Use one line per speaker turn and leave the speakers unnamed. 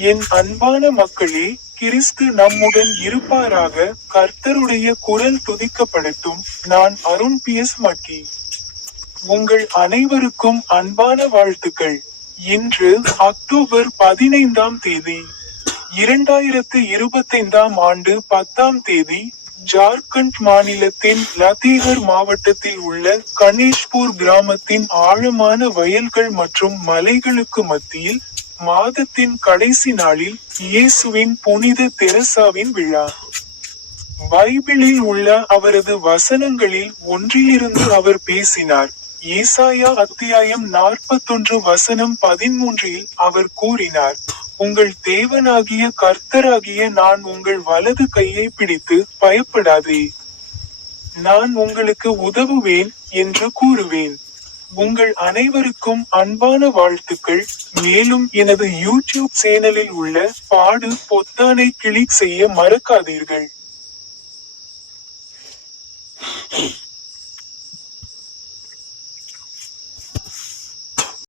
என் அன்பான மக்களே கிறிஸ்து நம்முடன் இருப்பாராக கர்த்தருடைய குரல் துதிக்கப்படட்டும். நான் அருண் பி. எஸ். மட்டி உங்கள் அனைவருக்கும் அன்பான வாழ்த்துக்கள். இன்று அக்டோபர் பதினைந்தாம் தேதி இரண்டாயிரத்து இருபத்தைந்தாம் ஆண்டு பத்தாம் தேதி ஜார்க்கண்ட் மாநிலத்தின் லத்தீகர் மாவட்டத்தில் உள்ள கணேஷ்பூர் கிராமத்தின் ஆழமான வயல்கள் மற்றும் மலைகளுக்கு மத்தியில் மாதத்தின் கடைசி நாளில் இயேசுவின் புனித தெரசாவின் விழா. பைபிளில் உள்ள அவரது வசனங்களில் ஒன்றிலிருந்து அவர் பேசினார். ஏசாயா அத்தியாயம் நாற்பத்தொன்று வசனம் பதிமூன்றில் அவர் கூறினார் உங்கள் தேவனாகிய கர்த்தராகிய நான் உங்கள் வலது கையை பிடித்து பயப்படாதே. நான் உங்களுக்கு உதவுவேன் என்று கூறுவேன். உங்கள் அனைவருக்கும் அன்பான வாழ்த்துக்கள். மேலும் எனது யூடியூப் சேனலில் உள்ள பாடு பொத்தானை கிளிக் செய்ய மறக்காதீர்கள்.